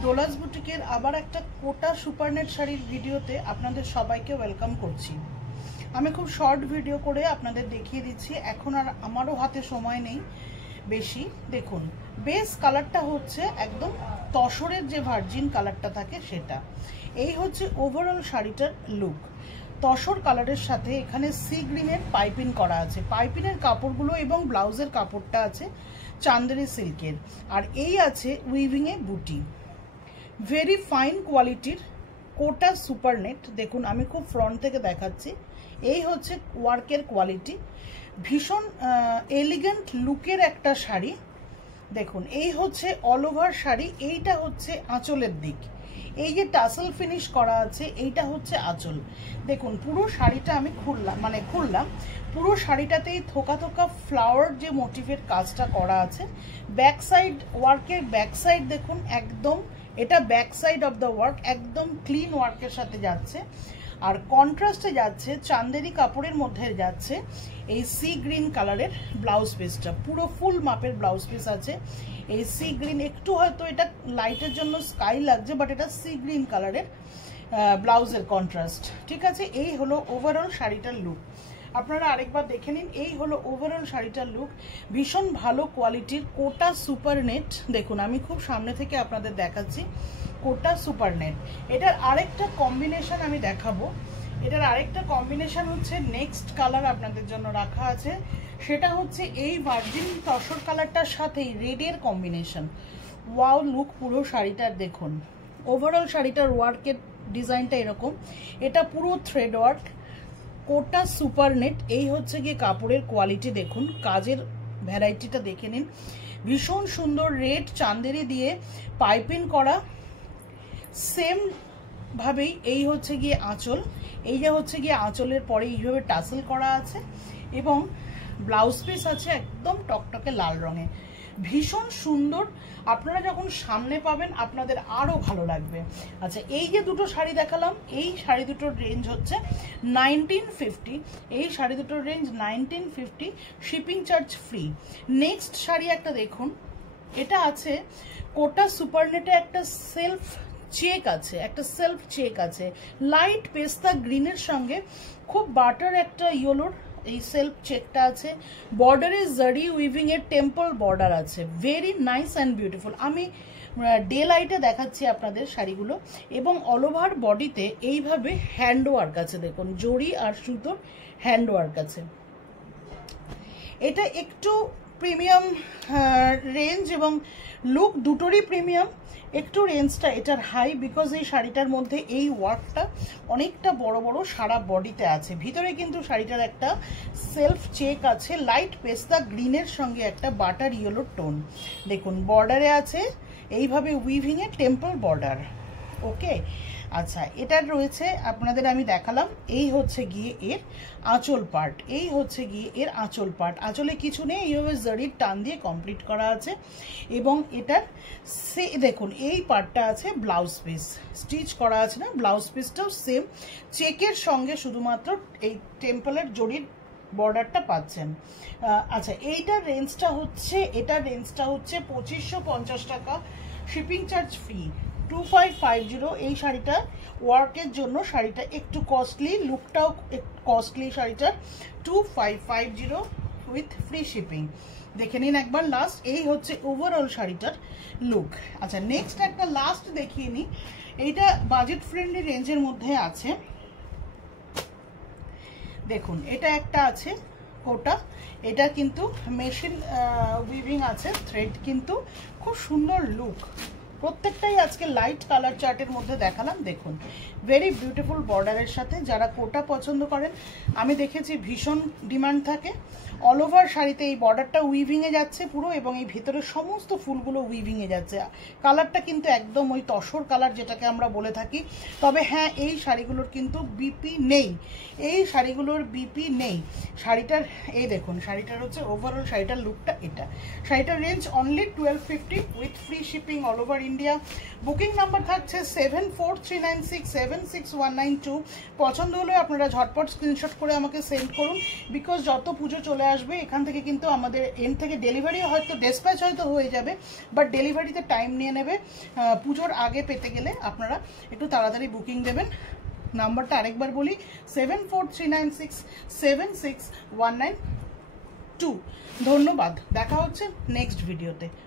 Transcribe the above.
ডোলাস বুটিকের আবার একটা কোটা সুপারনেট শাড়ির ভিডিওতে আপনাদের সবাইকে ওয়েলকাম করছি। আমি খুব শর্ট ভিডিও করে আপনাদের দেখিয়ে দিচ্ছি, এখন আর আমারও হাতে সময় নেই বেশি। দেখুন, বেস কালারটা হচ্ছে একদম তসরের যে ভার্জিন কালারটা থাকে সেটা। এই হচ্ছে ওভারঅল শাড়িটার লুক। তসর কালারের সাথে এখানে সি গ্রিনের পাইপিং করা আছে। পাইপিংয়ের কাপড়গুলো এবং ব্লাউজের কাপড়টা আছে চান্দেরি সিল্কের, আর এই আছে উইভিংয়ে বুটি। ভেরি ফাইন কোয়ালিটির কোটা সুপারনেট। দেখুন, আমি খুব ফ্রন্ট থেকে দেখাচ্ছি। এই হচ্ছে ওয়ার্কের কোয়ালিটি, ভীষণ এলিগেন্ট লুকের একটা শাড়ি। দেখুন, এই হচ্ছে অল ওভার শাড়ি, এইটা হচ্ছে আঁচলের দিক। এই যে টাসেল ফিনিশ করা আছে এইটা হচ্ছে আঁচল। দেখুন, পুরো শাড়িটা আমি খুললাম। পুরো শাড়িটাতেই থোকা থোকা ফ্লাওয়ার যে মোটিভের কাজটা করা আছে। ব্যাক সাইড ওয়ার্কের ব্যাক সাইড দেখুন, একদম এটা back side of the work, একদম ক্লিন ওয়ার্কের সাথে যাচ্ছে। আর কন্ট্রাস্টে যাচ্ছে চান্দেরি কাপড়ের মধ্যে যাচ্ছে এই সি গ্রিন কালারের ব্লাউজ পিসটা। পুরো ফুল মাপের ব্লাউজ পিস আছে। এই সি গ্রিন, একটু হয়তো এটা লাইটের জন্য স্কাই লাগছে, বাট এটা সি গ্রিন কালারের ব্লাউজের কন্ট্রাস্ট। ঠিক আছে, এই হলো ওভারঅল শাড়িটার লুক। আপনারা আরেকবার দেখে নিন। এই হলো ওভারঅল শাড়িটার লুক। ভীষণ ভালো কোয়ালিটির কোটা সুপার নেট। দেখুন, আমি খুব সামনে থেকে আপনাদের দেখাচ্ছি কোটা সুপার নেট। এটার আরেকটা কম্বিনেশন আমি দেখাবো। এটার আরেকটা কম্বিনেশন হচ্ছে নেক্সট কালার আপনাদের জন্য রাখা আছে, সেটা হচ্ছে এই ভার্জিন তসর কালারটার সাথেই রেডের কম্বিনেশন। ওয়াও লুক পুরো শাড়িটার। দেখুন, ওভারঅল শাড়িটার ওয়ার্কের ডিজাইনটা এরকম। এটা পুরো থ্রেড ওয়ার্ক কোটা সুপার নেট। এই হচ্ছে গিয়ে কাপড়ের কোয়ালিটি। দেখুন, কাজের ভ্যারাইটিটা দেখে নিন। ভীষণ সুন্দর রেড চান্দেরি দিয়ে পাইপিং করা। সেম ভাবেই এই হচ্ছে গিয়ে আঁচল। এই যে হচ্ছে গিয়ে আঁচলের পরে এইভাবে টাসেল করা আছে, এবং ব্লাউজ পিস আছে একদম টকটকে লাল রঙে। ভীষণ সুন্দর। আপনারা যখন সামনে পাবেন আপনাদের আরো ভালো লাগবে। আচ্ছা, এই যে দুটো শাড়ি দেখালাম, এই শাড়ি দুটোর রেঞ্জ হচ্ছে 1950। এই শাড়ি দুটোর range 1950, shipping charge free. Next sari একটা দেখুন, এটা আছে কোটা সুপারনেটে একটা সেলফ চেক আছে, একটা সেলফ চেক আছে লাইট পেস্তা গ্রিনের সঙ্গে খুব বাটার একটা ইয়েলোর এই সেলফ চেকটা আছে। বর্ডারে জারি উইভিং এর টেম্পল বর্ডার আছে। Very nice and beautiful. আমি ডে লাইটে দেখাচ্ছি আপনাদের শাড়িগুলো, এবং অল ওভার বডিতে এইভাবে হ্যান্ড ওয়ার্ক আছে। দেখুন, জড়ি আর সুতোর হ্যান্ড ওয়ার্ক আছে। এটা একটু প্রিমিয়াম রেঞ্জ এবং লুক দুটোরই প্রিমিয়াম। একটু রেঞ্জটা এটার হাই, বিকজ এই শাড়িটার মধ্যে এই ওয়ার্কটা অনেকটা বড় বড় সারা বডিতে আছে। ভিতরে কিন্তু শাড়িটার একটা সেলফ চেক আছে লাইট পেস্তা গ্রিনের সঙ্গে একটা বাটার ইয়েলো টোন। দেখুন, বর্ডারে আছে এইভাবে উইভিংয়ে টেম্পল বর্ডার। ওকে, আচ্ছা, এটার রয়েছে আপনাদের আমি দেখালাম। এই হচ্ছে গিয়ে এর আঁচল পার্ট। এই হচ্ছে গিয়ে এর আঁচল পার্ট। আঁচলে কিছু নেই, এইভাবে জরির টান দিয়ে কমপ্লিট করা আছে। এবং এটার দেখুন, এই পার্টটা আছে ব্লাউজ পিস, স্টিচ করা আছে না, ব্লাউজ পিসটাও সেম চেকের সঙ্গে, শুধুমাত্র এই টেম্পলের জরির বর্ডারটা পাচ্ছেন। আচ্ছা, এটার রেঞ্জটা হচ্ছে 2550 টাকা, শিপিং চার্জ ফ্রি। 2550। এই শাড়িটা ওয়ার্কের জন্য শাড়িটা একটু কস্টলি, লুকটাও একটু কস্টলি শাড়িটার। 2550 উইথ ফ্রি শিপিং। দেখে নিন একবার লাস্ট। এই হচ্ছে ওভারঅল শাড়িটার লুক। আচ্ছা, নেক্সট একটা লাস্ট দেখিয়ে নিই। এইটা বাজেট ফ্রেন্ডলি রেঞ্জের মধ্যে আছে। দেখুন, এটা একটা আছে কোটা। এটা কিন্তু মেশিন উইভিং আছে, থ্রেড কিন্তু খুব সুন্দর লুক। প্রত্যেকটাই আজকে লাইট কালার চার্টের মধ্যে দেখালাম। দেখুন, ভেরি বিউটিফুল বর্ডারের সাথে। যারা কোটা পছন্দ করেন, আমি দেখেছি ভীষণ ডিমান্ড থাকে। অল ওভার শাড়িতে এই বর্ডারটা উইভিংয়ে যাচ্ছে পুরো, এবং এই ভিতরের সমস্ত ফুলগুলো উইভিংয়ে যাচ্ছে। কালারটা কিন্তু একদম ওই তসর কালার যেটাকে আমরা বলে থাকি। তবে হ্যাঁ, এই শাড়িগুলোর কিন্তু বিপি নেই, এই শাড়িগুলোর বিপি নেই। শাড়িটার এই দেখুন, শাড়িটার হচ্ছে ওভারঅল শাড়িটার লুকটা এটা। শাড়িটার range only 1250 with free shipping all over India. Booking number থাকছে 7439676192। পছন্দ হলে আপনারা ঝটপট স্ক্রিনশট করে আমাকে সেন্ড করুন, বিকজ যত পুজো চলে আসবে। এখান থেকে কিন্তু আমাদের এন্ড থেকে ডেলিভারি হয়তো ডেসপ্যাচ হয়তো হয়ে যাবে, বাট ডেলিভারিতে টাইম নিয়ে নেবে। পুজোর আগে পেতে গেলে আপনারা একটু তাড়াতাড়ি বুকিং দেবেন। নাম্বারটা আরেকবার বলি, 7439676192। ধন্যবাদ, দেখা হচ্ছে নেক্সট ভিডিওতে।